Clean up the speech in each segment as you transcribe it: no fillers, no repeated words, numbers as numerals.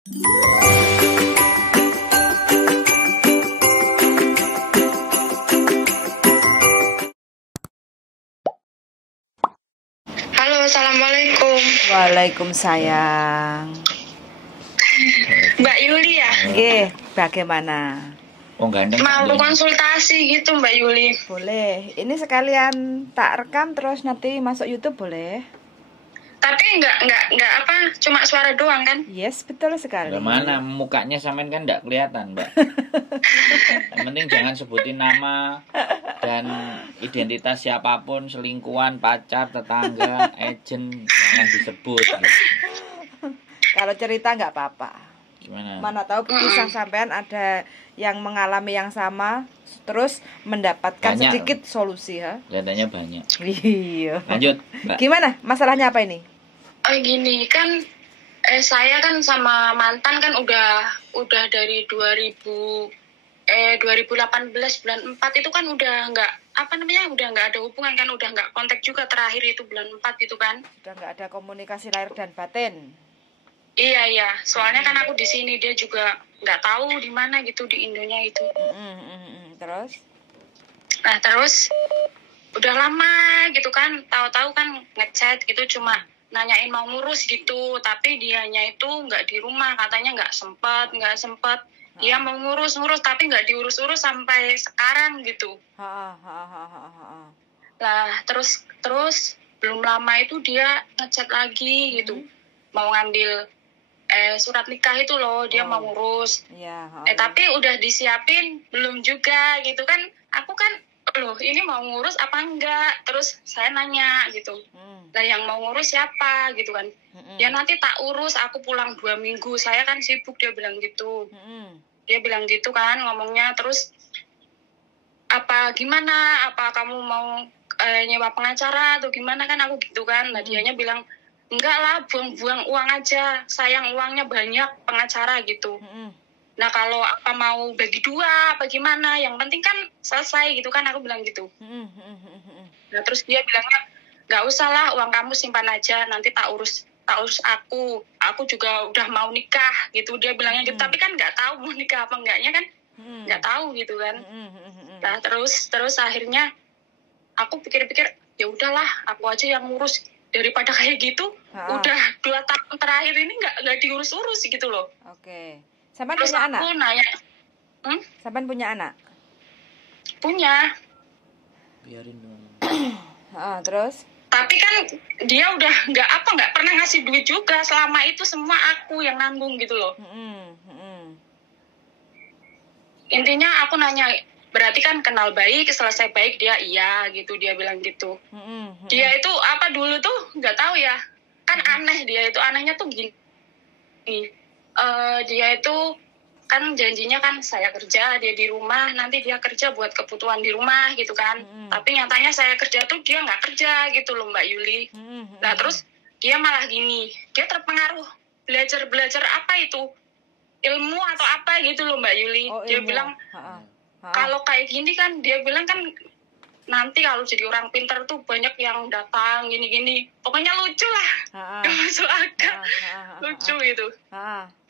Halo, assalamualaikum. Waalaikumsalam. Mbak Yuli ya? Nggih, bagaimana? Oh ganteng. Mau konsultasi gitu Mbak Yuli. Boleh. Ini sekalian tak rekam terus nanti masuk YouTube boleh? Tapi nggak apa, cuma suara doang kan? Yes, betul sekali. Mana mukanya sampean kan enggak kelihatan, Mbak. Yang penting jangan sebutin nama dan identitas siapapun, selingkuhan, pacar, tetangga, agent, jangan disebut gitu. Kalau cerita nggak apa-apa. Gimana? Mana tahu kisah sampean ada yang mengalami yang sama terus mendapatkan Banyak. sedikit solusi ya. Kelihatannya banyak. Iya. Lanjut, Mbak. Gimana? Masalahnya apa ini? Gini kan, saya kan sama mantan kan udah dari 2018 bulan 4 itu kan udah nggak udah nggak ada hubungan kan, udah nggak kontak juga, terakhir itu bulan 4 itu kan. Udah nggak ada komunikasi lahir dan batin. Iya, soalnya kan aku di sini, dia juga nggak tahu di mana gitu, di Indonya itu. Terus? Nah terus udah lama gitu kan, tahu-tahu kan ngechat gitu, cuma nanyain mau ngurus gitu, tapi dianya itu nggak di rumah, katanya nggak sempet. Dia mau ngurus tapi nggak diurus-urus sampai sekarang gitu. Lah terus belum lama itu dia ngechat lagi gitu, mau ngambil surat nikah itu loh, dia mau ngurus. Tapi udah disiapin belum juga gitu kan, aku kan loh ini mau ngurus apa enggak, terus saya nanya gitu, lah yang mau ngurus siapa gitu kan. Ya nanti tak urus, aku pulang 2 minggu, saya kan sibuk, dia bilang gitu. Dia bilang gitu kan ngomongnya. Terus apa gimana, apa kamu mau nyewa pengacara atau gimana kan, aku gitu kan. Nah dianya bilang enggak lah, buang-buang uang aja, sayang uangnya banyak pengacara gitu. Nah kalau apa mau bagi 2 apa gimana, yang penting kan selesai gitu kan, aku bilang gitu. Nah terus dia bilangnya nggak usah lah, uang kamu simpan aja, nanti tak urus aku juga udah mau nikah gitu, dia bilangnya gitu. Tapi kan nggak tahu mau nikah apa enggaknya kan, nggak tahu gitu kan. Nah terus akhirnya aku pikir-pikir ya udahlah, aku aja yang ngurus daripada kayak gitu. Udah 2 tahun terakhir ini nggak diurus-urus gitu loh. Oke. Sampai Terus punya aku anak? nanya, Sampai punya anak? punya. Biarin dong. Terus? Tapi kan dia udah nggak pernah ngasih duit juga, selama itu semua aku yang nanggung gitu loh. Intinya aku nanya, berarti kan kenal baik, selesai baik dia iya gitu, dia bilang gitu. Dia itu apa dulu tuh nggak tahu ya, kan aneh, dia itu anehnya tuh gini. Dia itu kan janjinya kan saya kerja, dia di rumah, nanti dia kerja buat kebutuhan di rumah gitu kan. Tapi nyatanya saya kerja tuh dia nggak kerja gitu loh Mbak Yuli. Nah terus dia malah gini, dia terpengaruh belajar apa itu, ilmu atau apa gitu loh Mbak Yuli. Dia bilang kalau kayak gini kan, dia bilang kan nanti kalau jadi orang pintar tuh banyak yang datang gini-gini, pokoknya lucu lah, gak masuk akal, lucu gitu.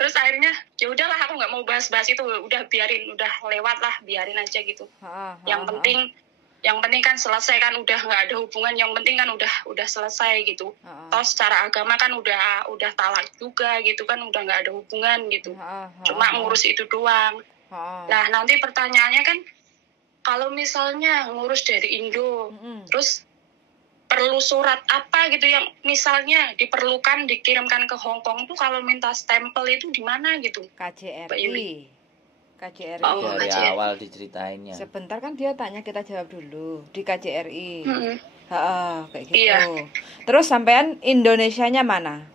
Terus akhirnya ya udahlah, aku nggak mau bahas-bahas itu, udah biarin, udah lewat lah, biarin aja gitu. Yang penting kan selesai kan, udah nggak ada hubungan, yang penting kan udah selesai gitu. Toh secara agama kan udah talak juga gitu kan, udah nggak ada hubungan gitu. Cuma ngurus itu doang. Nah nanti pertanyaannya kan, kalau misalnya ngurus dari Indo, terus perlu surat apa gitu yang misalnya diperlukan dikirimkan ke Hong Kong tuh, kalau minta stempel itu di mana gitu? KJRI. Dari awal diceritainnya. Sebentar kan dia tanya, kita jawab dulu. Di KJRI. Kayak gitu. Iya. Terus sampean Indonesianya mana?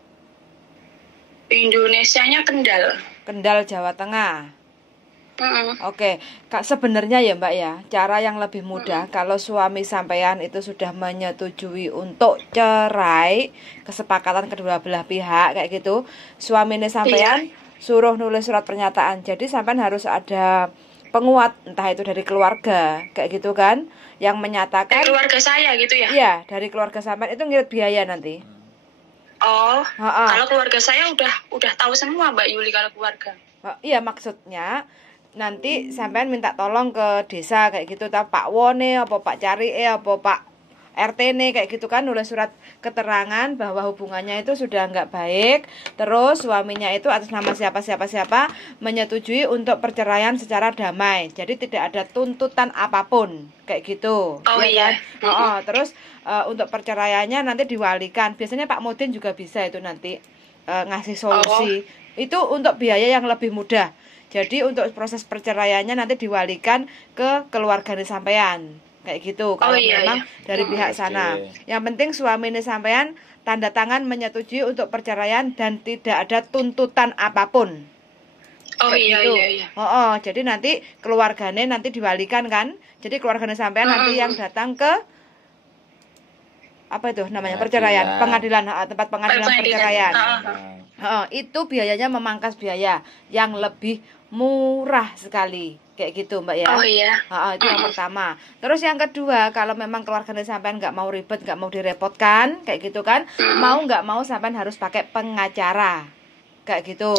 Indonesianya Kendal, Jawa Tengah. Oke, Kak, sebenarnya ya Mbak ya, cara yang lebih mudah kalau suami sampean itu sudah menyetujui untuk cerai, kesepakatan kedua belah pihak kayak gitu, suaminya sampean suruh nulis surat pernyataan. Jadi sampean harus ada penguat, entah itu dari keluarga kayak gitu kan, yang menyatakan dari keluarga saya gitu ya. Iya, dari keluarga sampean itu ngirit biaya nanti. Oh, kalau keluarga saya udah tahu semua Mbak Yuli kalau keluarga. Iya, maksudnya nanti sampean minta tolong ke desa kayak gitu, Pak Wone apa Pak Cari apa Pak RT nih kayak gitu kan, nulis surat keterangan bahwa hubungannya itu sudah nggak baik, terus suaminya itu atas nama siapa menyetujui untuk perceraian secara damai, jadi tidak ada tuntutan apapun kayak gitu. Iya kan? Terus untuk perceraiannya nanti diwalikan, biasanya Pak Mudin juga bisa itu nanti ngasih solusi. Itu untuk biaya yang lebih mudah. Jadi untuk proses perceraiannya nanti diwalikan ke keluarga sampean kayak gitu. Kalau memang dari pihak sana. Yang penting suami sampean tanda tangan menyetujui untuk perceraian dan tidak ada tuntutan apapun. Jadi nanti keluarganya nanti diwalikan kan. Jadi keluarganya sampean nanti yang datang ke apa itu namanya perceraian, pengadilan, tempat pengadilan perceraian. Itu biayanya memangkas biaya yang lebih murah sekali kayak gitu Mbak ya. Itu yang pertama. Terus yang kedua, kalau memang keluarga sampean nggak mau ribet, nggak mau direpotkan kayak gitu kan, mau nggak mau sampean harus pakai pengacara kayak gitu.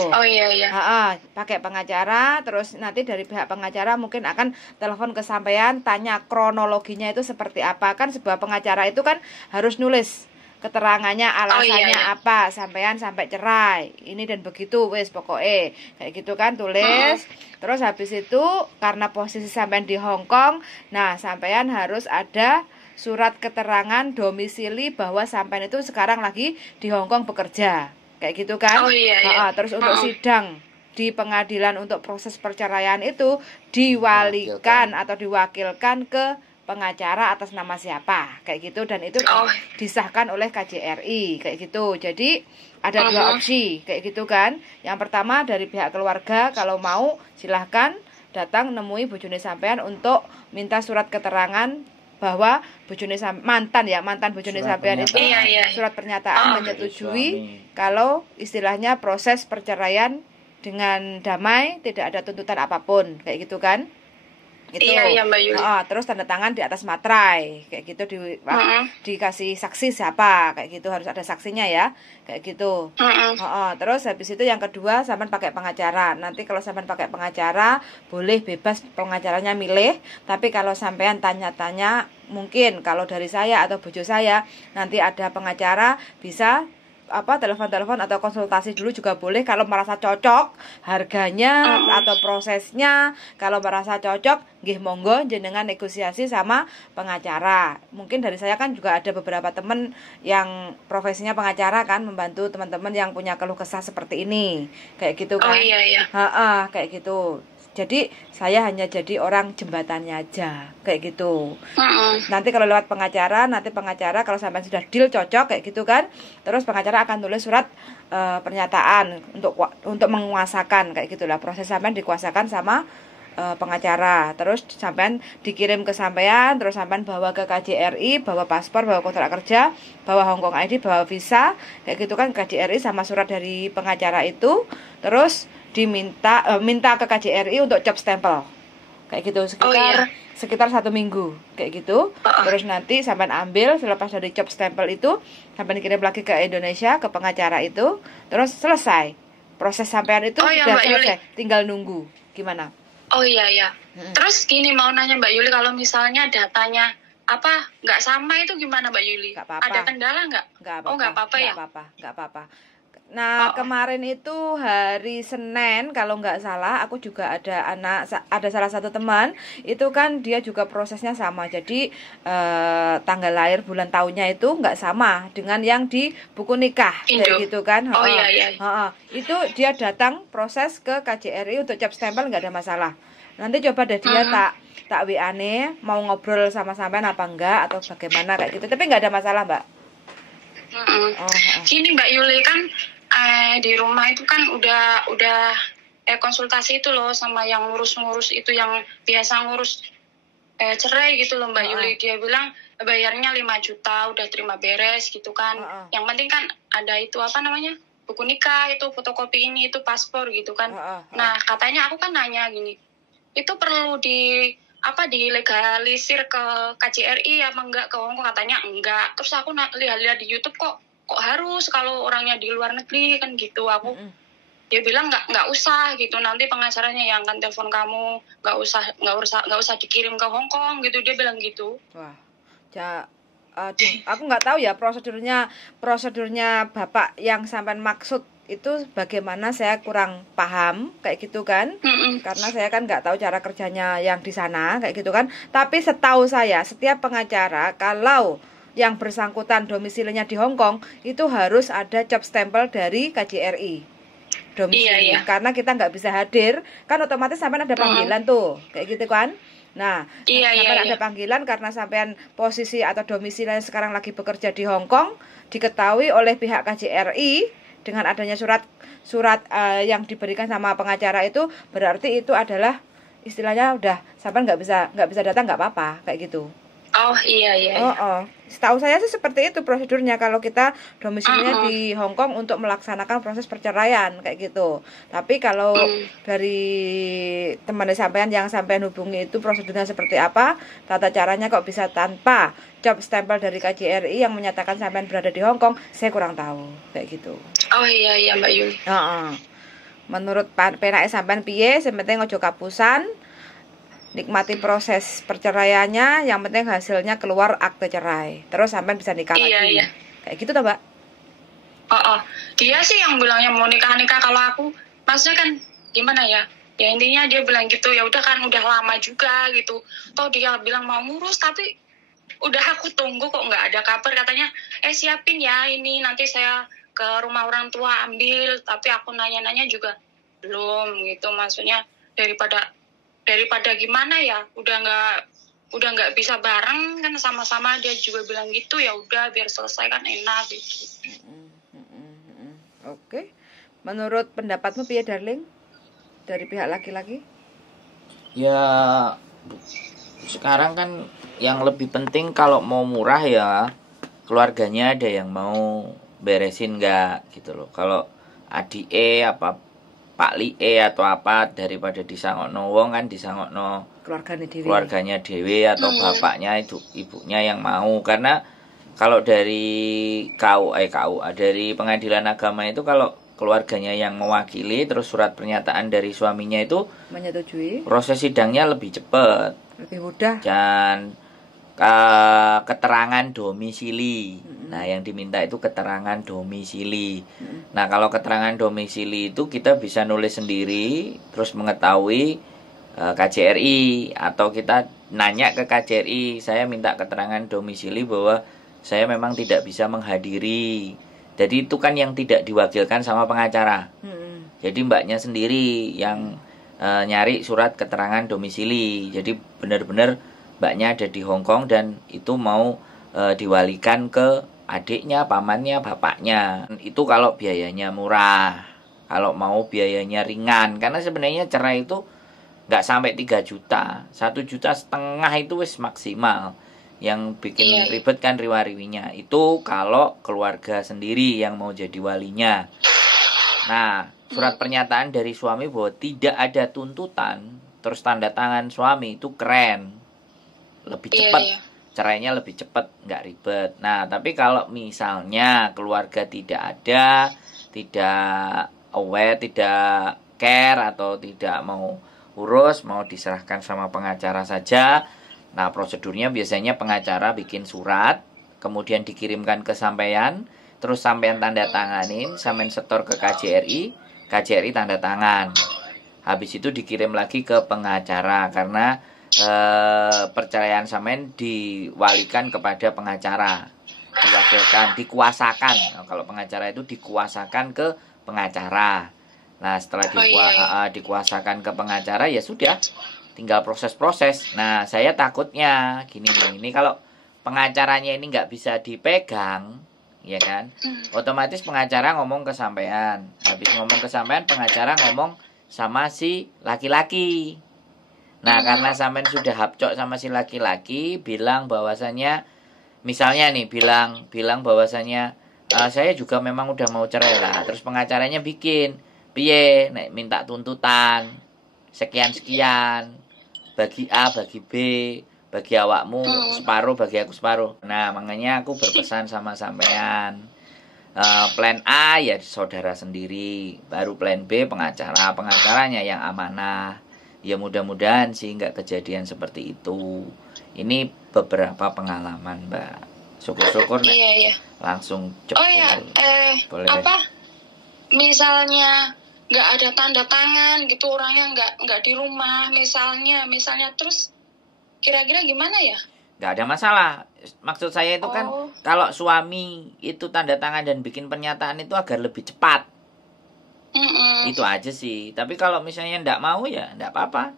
Pakai pengacara, terus nanti dari pihak pengacara mungkin akan telepon ke sampean, tanya kronologinya itu seperti apa. Kan sebuah pengacara itu kan harus nulis keterangannya, alasannya apa sampean sampai cerai ini dan begitu, wes pokoknya kayak gitu kan, tulis. Terus habis itu karena posisi sampean di Hong Kong, nah sampean harus ada surat keterangan domisili bahwa sampean itu sekarang lagi di Hong Kong bekerja kayak gitu kan. Terus untuk sidang di pengadilan untuk proses perceraian itu diwalikan atau diwakilkan ke pengacara atas nama siapa kayak gitu, dan itu disahkan oleh KJRI kayak gitu. Jadi ada dua opsi kayak gitu kan. Yang pertama dari pihak keluarga, kalau mau silahkan datang nemui bojone sampean untuk minta surat keterangan bahwa bojone mantan bojone sampean itu surat pernyataan menyetujui kalau istilahnya proses perceraian dengan damai, tidak ada tuntutan apapun kayak gitu kan. Itu. Mbak Yuli. Terus tanda tangan di atas materai kayak gitu, dikasih saksi siapa kayak gitu, harus ada saksinya ya kayak gitu. Terus habis itu yang kedua sampean pakai pengacara. Nanti kalau sampean pakai pengacara boleh bebas pengacaranya milih, tapi kalau sampean tanya-tanya, mungkin kalau dari saya atau bojo saya nanti ada pengacara, bisa telepon-telepon atau konsultasi dulu juga boleh. Kalau merasa cocok harganya atau prosesnya, kalau merasa cocok nggih monggo jenengan negosiasi sama pengacara. Mungkin dari saya kan juga ada beberapa teman yang profesinya pengacara kan, membantu teman-teman yang punya keluh kesah seperti ini kayak gitu kan. Kayak gitu. Jadi saya hanya jadi orang jembatannya aja kayak gitu. Nanti kalau lewat pengacara, kalau sampai sudah deal cocok kayak gitu kan, terus pengacara akan tulis surat pernyataan untuk menguasakan kayak gitulah. Proses sampean dikuasakan sama pengacara. Terus sampean dikirim ke sampean, terus sampean bawa ke KJRI, bawa paspor, bawa kontrak kerja, bawa Hongkong ID, bawa visa kayak gitu kan, KJRI sama surat dari pengacara itu. Terus minta ke KJRI untuk job stempel kayak gitu sekitar 1 minggu kayak gitu. Terus nanti sampean ambil, selepas dari job stempel itu sampean kirim lagi ke Indonesia ke pengacara itu, terus selesai proses sampean itu sudah selesai, tinggal nunggu. Gimana? Terus gini, mau nanya Mbak Yuli, kalau misalnya datanya nggak sama itu gimana Mbak Yuli? Gak apa-apa. Ada kendala nggak? Nggak apa-apa. Nah, kemarin itu hari Senin kalau nggak salah, aku juga ada salah satu teman itu kan dia juga prosesnya sama. Jadi tanggal lahir bulan tahunnya itu nggak sama dengan yang di buku nikah kayak gitu kan. Itu dia datang proses ke KJRI untuk cap stempel, nggak ada masalah. Nanti coba deh dia tak WA-ne mau ngobrol sama sampean apa enggak atau bagaimana kayak gitu. Tapi nggak ada masalah, Mbak. Gini Mbak Yuli, kan di rumah itu kan udah konsultasi itu loh sama yang ngurus itu, yang biasa ngurus cerai gitu loh Mbak Yuli. Dia bilang bayarnya 5 juta udah terima beres gitu kan. Yang penting kan ada itu buku nikah, itu fotokopi ini, itu paspor gitu kan. Nah katanya aku kan nanya gini, itu perlu dilegalisir ke KJRI apa enggak, ke Hongkong? Katanya enggak. Terus aku lihat-lihat di YouTube kok kok harus kalau orangnya di luar negeri kan gitu. Aku dia bilang nggak usah gitu, nanti pengacaranya yang akan telepon kamu, nggak usah dikirim ke Hong Kong gitu, dia bilang gitu. Wah, aduh, aku nggak tahu ya prosedurnya Bapak yang sampean maksud itu bagaimana, saya kurang paham kayak gitu kan. Karena saya kan nggak tahu cara kerjanya yang di sana kayak gitu kan. Tapi setahu saya setiap pengacara kalau yang bersangkutan domisilinya di Hong Kong itu harus ada job stempel dari KJRI domisili. Iya. Karena kita nggak bisa hadir kan, otomatis sampean ada panggilan tuh kayak gitu kan. Nah, sampean ada panggilan karena sampean posisi atau domisilinya sekarang lagi bekerja di Hong Kong, diketahui oleh pihak KJRI dengan adanya surat yang diberikan sama pengacara itu, berarti itu adalah istilahnya udah sampean nggak bisa datang, nggak apa-apa kayak gitu. Oh iya. Setahu saya sih seperti itu prosedurnya kalau kita domisilinya di Hong Kong untuk melaksanakan proses perceraian kayak gitu. Tapi kalau dari teman sampean yang sampean hubungi itu prosedurnya seperti apa, tata caranya kok bisa tanpa job stempel dari KJRI yang menyatakan sampean berada di Hong Kong, saya kurang tahu kayak gitu. Oh iya Mbak Yuli. Menurut penake sampean piye, sementing ojo kapusan. Nikmati proses perceraiannya, yang penting hasilnya keluar akte cerai. Terus sampai bisa nikah lagi. Iya. Kayak gitu toh, Mbak? Dia sih yang bilangnya mau nikah kalau aku. Maksudnya kan gimana ya? Ya intinya dia bilang gitu, ya udah kan udah lama juga gitu. Toh dia bilang mau ngurus, tapi udah aku tunggu kok nggak ada kabar. Katanya, siapin ya ini, nanti saya ke rumah orang tua ambil. Tapi aku nanya-nanya juga belum gitu. Maksudnya daripada gimana ya, udah nggak bisa bareng kan sama-sama, dia juga bilang gitu, ya udah biar selesai kan enak gitu. Oke. Menurut pendapatmu piye darling dari pihak laki-laki? Ya sekarang kan yang lebih penting kalau mau murah ya keluarganya ada yang mau beresin nggak gitu loh. Kalau adik apa Pak Li atau apa, daripada disangokno wong kan disangokno keluarganya dewe atau bapaknya itu ibunya yang mau. Karena kalau dari dari pengadilan agama itu, kalau keluarganya yang mewakili terus surat pernyataan dari suaminya itu menyetujui, proses sidangnya lebih cepat, lebih mudah, dan keterangan domisili. Nah, yang diminta itu keterangan domisili. Nah, kalau keterangan domisili itu kita bisa nulis sendiri, terus mengetahui KJRI, atau kita nanya ke KJRI, saya minta keterangan domisili bahwa saya memang tidak bisa menghadiri. Jadi itu kan yang tidak diwakilkan sama pengacara. Jadi mbaknya sendiri yang nyari surat keterangan domisili. Jadi benar-benar mbaknya ada di Hong Kong dan itu mau diwalikan ke adiknya, pamannya, bapaknya. Itu kalau biayanya murah. Kalau mau biayanya ringan, karena sebenarnya cerai itu nggak sampai 3 juta, 1,5 juta itu wis maksimal. Yang bikin ribet kan riwa-riwinya. Itu kalau keluarga sendiri yang mau jadi walinya. Nah, surat pernyataan dari suami bahwa tidak ada tuntutan, terus tanda tangan suami, itu keren. Lebih cepat, caranya lebih cepat, nggak ribet. Nah, tapi kalau misalnya keluarga tidak ada, tidak aware, tidak care, atau tidak mau urus, mau diserahkan sama pengacara saja. Nah, prosedurnya biasanya pengacara bikin surat, kemudian dikirimkan ke sampean, terus sampean tanda tanganin, sampean setor ke KJRI, KJRI tanda tangan. Habis itu dikirim lagi ke pengacara, karena perceraian sampean diwalikan kepada pengacara, diwakilkan, dikuasakan. Nah, kalau pengacara itu dikuasakan ke pengacara. Nah, setelah dikuasakan ke pengacara, ya sudah, tinggal proses-proses. Nah, saya takutnya gini nih, ini kalau pengacaranya ini nggak bisa dipegang, ya kan, otomatis pengacara ngomong ke sampean, habis ngomong ke sampean, pengacara ngomong sama si laki-laki. Nah, karena sampean sudah hapcok sama si laki-laki, bilang bahwasannya, misalnya nih, bilang bahwasannya saya juga memang udah mau cerai lah. Terus pengacaranya bikin, piye, nek minta tuntutan sekian-sekian, bagi A, bagi B, bagi awakmu separuh, bagi aku separuh. Nah, makanya aku berpesan sama sampean, Plan A ya saudara sendiri, baru plan B pengacaranya yang amanah. Ya mudah-mudahan sih nggak kejadian seperti itu. Ini beberapa pengalaman, Mbak. Syukur-syukur langsung cepet. Oh ya, boleh. Apa? Misalnya nggak ada tanda tangan gitu, orangnya nggak di rumah, misalnya terus kira-kira gimana ya? Nggak ada masalah. Maksud saya itu kan kalau suami itu tanda tangan dan bikin pernyataan itu agar lebih cepat. Itu aja sih. Tapi kalau misalnya nggak mau ya nggak apa-apa.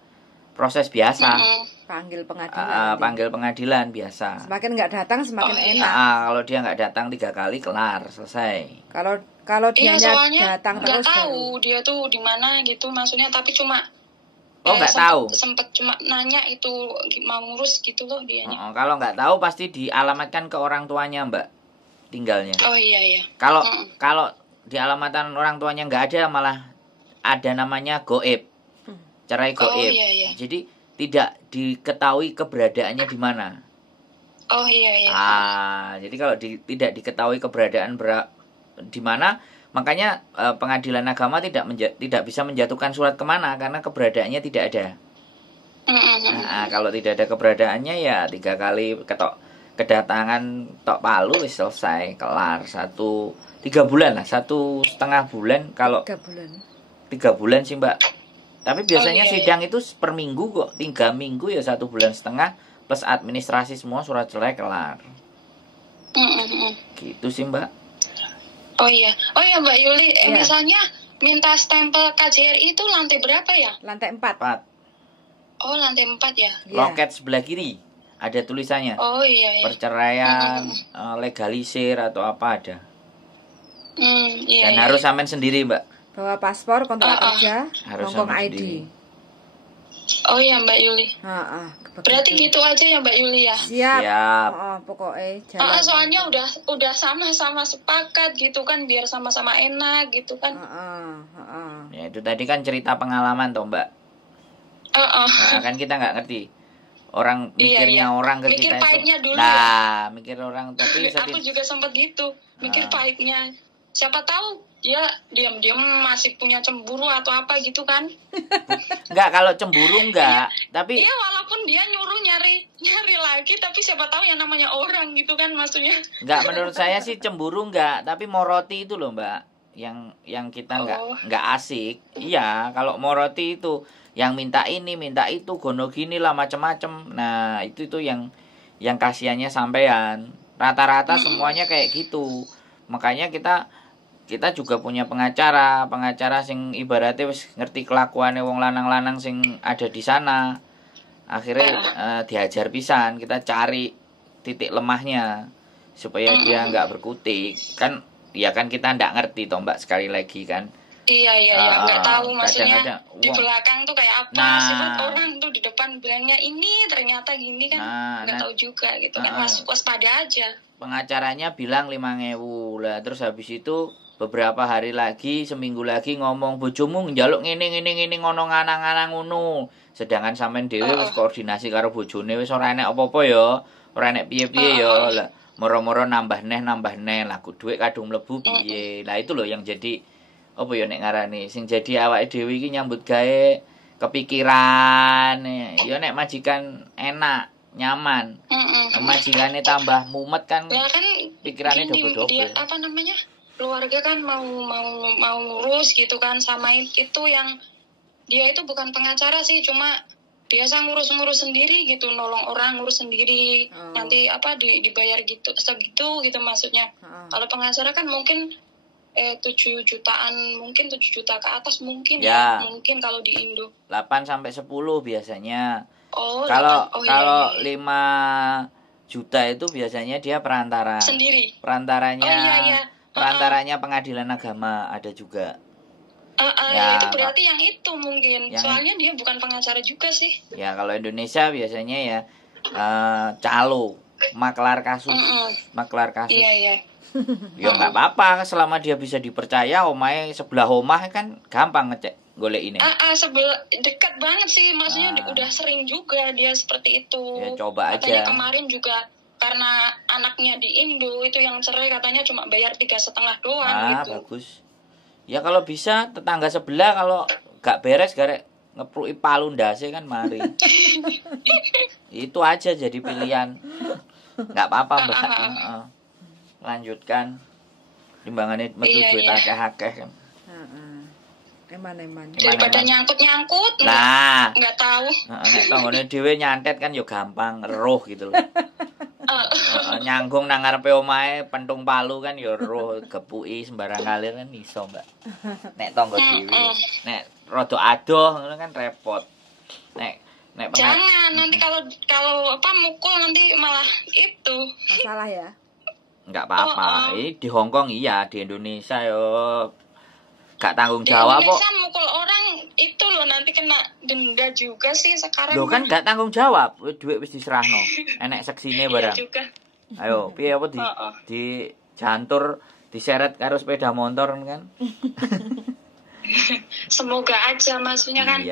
Proses biasa. Panggil pengadilan. Panggil pengadilan biasa. Semakin nggak datang semakin enak. Kalau dia nggak datang 3 kali kelar selesai. Kalau dia datang terus nggak tahu dia tuh di mana gitu maksudnya, tapi cuma nggak tahu. Sempet cuma nanya itu mau ngurus gitu loh dianya. Kalau nggak tahu pasti dialamatkan ke orang tuanya, Mbak. Tinggalnya. Oh iya. Kalau dialamatkan orang tuanya nggak ada, malah ada namanya goib. Cerai goib. Oh iya. Jadi tidak diketahui keberadaannya di mana. Oh iya. Jadi kalau tidak diketahui keberadaan di mana, makanya pengadilan agama tidak bisa menjatuhkan surat kemana karena keberadaannya tidak ada. Kalau tidak ada keberadaannya ya 3 kali kedatangan tok palu selesai kelar. 3 bulan lah, 1,5 bulan. Kalau 3 bulan 3 bulan sih, Mbak. Tapi biasanya sidang itu per minggu kok. 3 minggu ya 1,5 bulan plus administrasi semua surat cerai kelar. Gitu sih, Mbak. Oh iya Mbak Yuli, misalnya minta stempel KJRI itu lantai berapa ya? Lantai 4. Oh, lantai 4 ya? Loket sebelah kiri ada tulisannya. Oh iya. Perceraian, legalisir atau apa ada. Iya. Dan harus sampean sendiri, Mbak. Bawa paspor, kontrak kerja, Hongkong ID. Sendiri. Oh iya Mbak Yuli. Berarti gitu aja ya Mbak Yuli ya. Siap. Pokoknya jalan. Soalnya udah sama-sama sepakat gitu kan, biar sama-sama enak gitu kan. Ya itu tadi kan cerita pengalaman toh Mbak. Kan kita nggak ngerti orang mikirnya orang ke mikir kita pahitnya itu. Dulu mikir orang tapi aku juga sempat gitu mikir pahitnya. Siapa tahu dia diam-diam masih punya cemburu atau apa gitu kan. Enggak, kalau cemburu enggak. Tapi walaupun dia nyuruh nyari lagi, tapi siapa tahu yang namanya orang gitu kan maksudnya. Enggak, menurut saya sih cemburu enggak, tapi moroti itu loh Mbak. Yang kita enggak asik. Iya, kalau moroti itu yang minta ini, minta itu, gono gini lah macam-macam. Nah, itu yang kasihannya sampean. Rata-rata semuanya kayak gitu. Makanya kita juga punya pengacara sing ibaratnya wis ngerti kelakuane wong lanang-lanang sing ada di sana. Akhirnya diajar pisan, kita cari titik lemahnya supaya dia nggak berkutik. Kan kita nggak ngerti toh Mbak, sekali lagi kan. Iya, nggak tahu maksudnya di belakang tuh kayak apa. Sifat orang tuh di depan bilangnya ini ternyata gini kan, nggak tahu juga gitu kan. Waspada aja. Pengacaranya bilang 5.000 lah, terus habis itu beberapa hari lagi, seminggu lagi ngomong bojomu njaluk ngene ngono nganang-nganang ngono. Sedangkan sampean dhewe wis koordinasi karo bojone wis ora enek apa-apa ya. Ora enek piye-piye ya. Lah moro-moro nambah neh lah duit kadung mlebu piye. Lah itu loh yang jadi apa ya nek ngarani sing jadi awake dhewe iki nyambut gawe kepikiran. Ya nek majikan enak, nyaman. Majikane tambah mumet kan. Ya kan pikirannya double-double. Dia apa namanya? Keluarga kan mau ngurus gitu kan, sama itu yang dia itu bukan pengacara sih, cuma biasa ngurus sendiri gitu, nolong orang ngurus sendiri. Nanti apa dibayar gitu segitu gitu maksudnya. Kalau pengacara kan mungkin 7 jutaan, mungkin 7 juta ke atas mungkin ya mungkin kalau di Indo 8 sampai 10 biasanya. Kalau 5 juta itu biasanya dia perantara sendiri. Perantaranya pengadilan agama ada juga. Itu berarti yang itu mungkin. Soalnya dia bukan pengacara juga sih. Ya kalau Indonesia biasanya ya calo, maklar kasus. Iya. Ya nggak apa-apa selama dia bisa dipercaya. Omahe sebelah omah kan gampang ngecek golek ini. Sebelah dekat banget sih, maksudnya udah sering juga dia seperti itu. Ya coba aja. Katanya kemarin juga karena anaknya di Indo itu yang cerai katanya cuma bayar 3,5 doang gitu. Bagus. Ya kalau bisa tetangga sebelah kalau gak beres garek ngepruki palu ndase kan mari. Itu aja jadi pilihan. Nggak apa-apa Mbak. Lanjutkan. Timbangannya metu duit akeh-akeh kan. Eman. Daripada nyangkut-nyangkut. Nah, nggak tahu. Nek tanggane dhewe nyantet kan yo gampang, roh gitu loh. Nyanggung nang ngarepe omahe pentung palu kan yo roh, gepuki sembarang ngalir kan iso, Mbak. Nek tangga dhewe. Nek rada adoh ngono kan repot. Nek jangan nanti kalau mukul nanti malah itu masalah ya. Enggak apa-apa. Di Hong Kong iya, di Indonesia yo gak tanggung jawab kok. Indonesia mukul orang itu loh nanti kena denda juga sih sekarang. Loh kan gak tanggung jawab, duit wis diserahno. Enek seksine barang. Iya juga. Ayo, piye apa di jantur diseret karo sepeda motor kan? Semoga aja maksudnya kan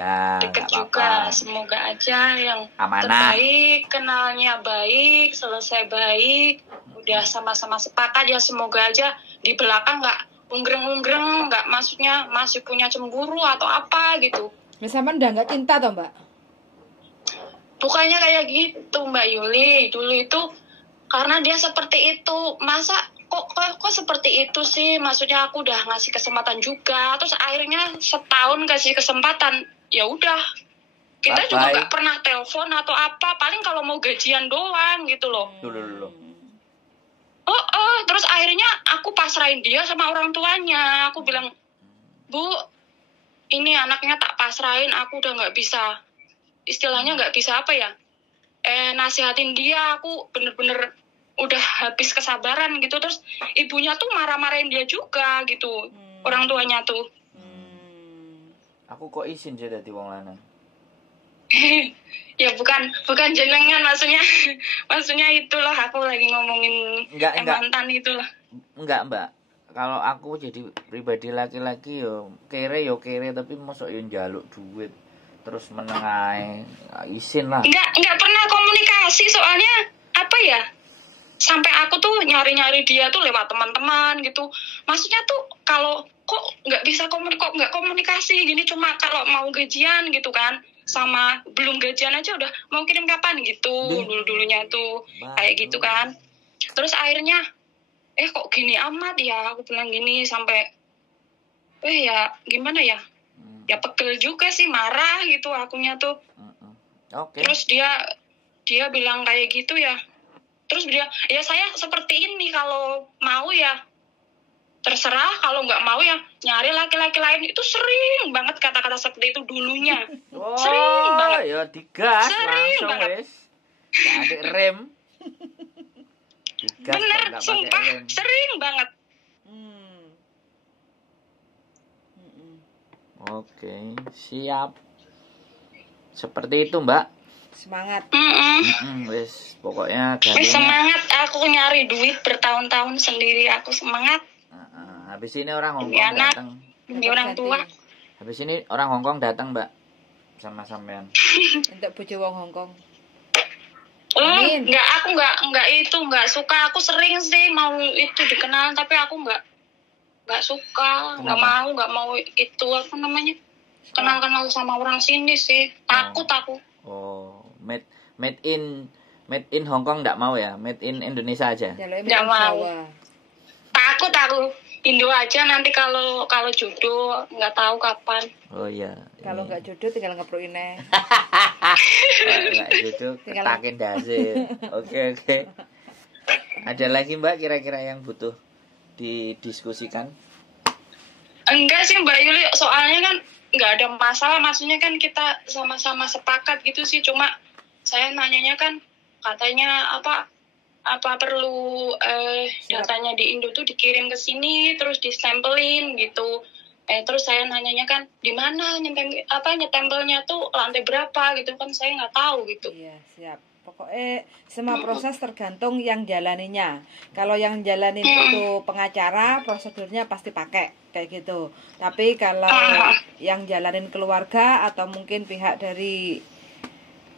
deket juga. Semoga aja yang amanah. Terbaik, kenalnya baik, selesai baik, udah sama-sama sepakat ya semoga aja di belakang nggak unggreng-unggreng, nggak maksudnya masih punya cemburu atau apa gitu. Misalnya udah nggak cinta toh Mbak? Bukannya kayak gitu Mbak Yuli, dulu itu karena dia seperti itu, masa kok seperti itu sih, maksudnya aku udah ngasih kesempatan juga, terus akhirnya setahun kasih kesempatan, ya udah kita juga nggak pernah telepon atau apa, paling kalau mau gajian doang gitu loh. Dulu. Terus akhirnya aku pasrahin dia sama orang tuanya. Aku bilang, Bu, ini anaknya tak pasrahin, aku udah nggak bisa, istilahnya nggak bisa apa ya, nasihatin dia, aku bener-bener udah habis kesabaran gitu. Terus ibunya tuh marah-marahin dia juga gitu, orang tuanya tuh. Aku kok izin sih dadi wong lanang. Ya bukan jenengan maksudnya itulah aku lagi ngomongin mantan itulah. Enggak Mbak, kalau aku jadi pribadi laki-laki yo kere tapi mosok yo njaluk duit terus menengae izin lah. Enggak pernah komunikasi soalnya apa ya, sampai aku tuh nyari-nyari dia tuh lewat teman-teman gitu. Maksudnya tuh kalau kok nggak bisa komunikasi gini, cuma kalau mau gajian gitu kan, sama belum gajian aja udah mau kirim kapan gitu. Dulunya tuh kayak gitu kan. Terus akhirnya kok gini amat ya, aku bilang gini sampai ya gimana ya, ya pegel juga sih, marah gitu akunya tuh. Terus dia bilang kayak gitu ya, terus dia ya saya seperti ini, kalau mau ya terserah, kalau nggak mau ya nyari laki-laki lain. Itu sering banget kata-kata seperti itu dulunya. Sering banget ya digas sering langsung wes ada rem. Digas, bener sumpah rem. Sering banget. Oke, siap. Seperti itu Mbak. Semangat. Wes pokoknya wes semangat, aku nyari duit bertahun-tahun sendiri, aku semangat. Habis ini orang Hong Kong datang. Ini orang tua. Habis ini orang Hong Kong datang Mbak sama sampean. Untuk bojo wong Hong Kong. Aku nggak suka. Aku sering sih mau itu dikenalan, tapi aku nggak suka. Nggak mau itu apa namanya, kenal sama orang sini sih. Takut aku. Made in Hong Kong nggak mau ya, made in Indonesia aja. Nggak mau. Takut aku. Indo aja nanti kalau jodoh, nggak tahu kapan. Oh iya. Kalau nggak jodoh tinggal ngepruin aja. Nggak jodoh ketakin dasi. Oke. Ada lagi Mbak kira-kira yang butuh didiskusikan? Enggak sih Mbak Yuli, soalnya kan nggak ada masalah, maksudnya kan kita sama-sama sepakat gitu sih. Cuma saya nanyanya kan katanya apa perlu datanya di Indo tuh dikirim ke sini terus distempelin gitu. Terus saya nanyanya kan di mana nyetempelnya tuh lantai berapa gitu kan, saya nggak tahu gitu. Iya, siap. Pokoknya semua proses tergantung yang jalaninya. Kalau yang jalanin itu pengacara, prosedurnya pasti pakai kayak gitu. Tapi kalau yang jalanin keluarga atau mungkin pihak dari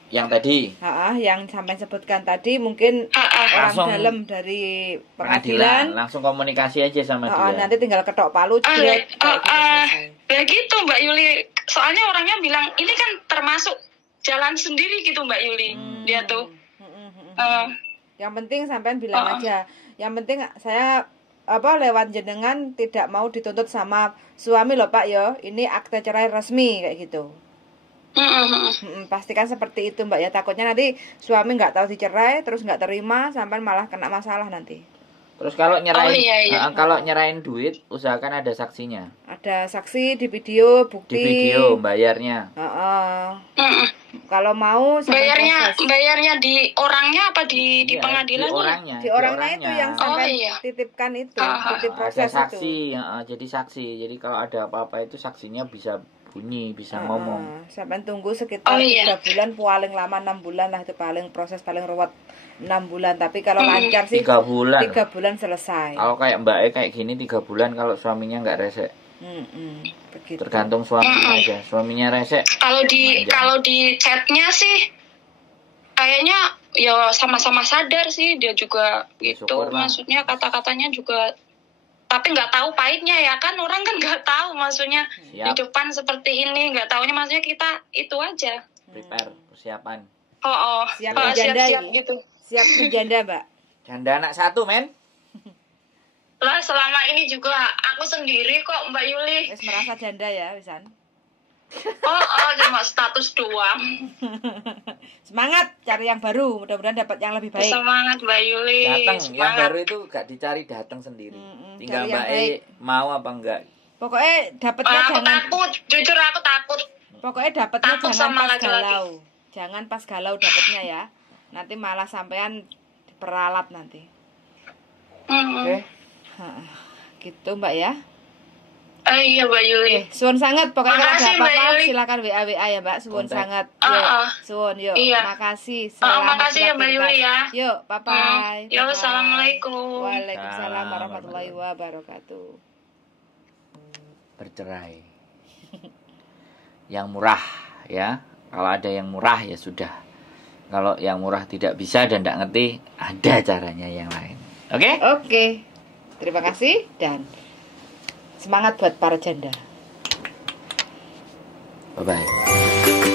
yang tadi. Yang sampai sebutkan tadi mungkin orang langsung dalam dari pengadilan langsung komunikasi aja sama dia. Nanti tinggal ketok palu ya gitu Mbak Yuli. Soalnya orangnya bilang ini kan termasuk jalan sendiri gitu Mbak Yuli. Dia tuh. Yang penting sampean bilang aja. Yang penting saya lewat jenengan tidak mau dituntut sama suami loh Pak yo. Ini akte cerai resmi kayak gitu. Pastikan seperti itu Mbak ya, takutnya nanti suami nggak tahu dicerai terus nggak terima sampai malah kena masalah nanti. Terus kalau nyerahin kalau nyerahin duit usahakan ada saksinya. Ada saksi di video, bukti. Di video bayarnya. Kalau mau bayarnya di orangnya apa di pengadilan? Di orangnya itu yang sampai titipkan itu, titip proses ada saksi, itu. Jadi saksi. Jadi kalau ada apa-apa itu saksinya bisa bunyi, bisa ngomong. Sampai tunggu sekitar 3 bulan, paling lama 6 bulan lah itu proses paling ruwet 6 bulan. Tapi kalau lancar sih 3 bulan. 3 bulan selesai. Kalau kayak Mbak kayak gini 3 bulan kalau suaminya nggak resek. Begitu. Tergantung suaminya aja. Suaminya resek. Kalau di chatnya sih kayaknya ya sama-sama sadar sih dia juga gitu. Maksudnya kata-katanya juga. Tapi nggak tahu pahitnya ya kan, orang kan nggak tahu maksudnya di depan seperti ini, nggak tahunya maksudnya kita itu aja. Prepare, persiapan. Siap gitu. Siap menjanda Mbak. Janda anak 1 men. Lah selama ini juga aku sendiri kok Mbak Yuli. Wis merasa janda ya Wisan. Cuma status doang. Semangat cari yang baru, mudah-mudahan dapat yang lebih baik. Semangat Mbak Yuli. Yang baru itu gak dicari, datang sendiri. Tinggal Mbak mau apa enggak. Pokoknya dapatnya aku takut, jujur aku takut. Pokoknya dapatnya jangan pas galau. Jangan pas galau dapatnya ya. Nanti malah sampean diperalat nanti. Oke. Gitu Mbak ya. Iya Mbak Yuli. Suwun sangat, pokoknya kalau ada apa-apa silakan WA ya Mbak. Suwun sangat. Suwun yuk. Makasih. Makasih ya Mbak Yuli ya. Yuk, bye-bye. Yuk, assalamualaikum. Waalaikumsalam warahmatullahi wabarakatuh. Bercerai. Yang murah ya. Kalau ada yang murah ya sudah. Kalau yang murah tidak bisa dan tidak ngerti, ada caranya yang lain. Oke? Oke. Terima kasih dan semangat buat para janda. Bye-bye.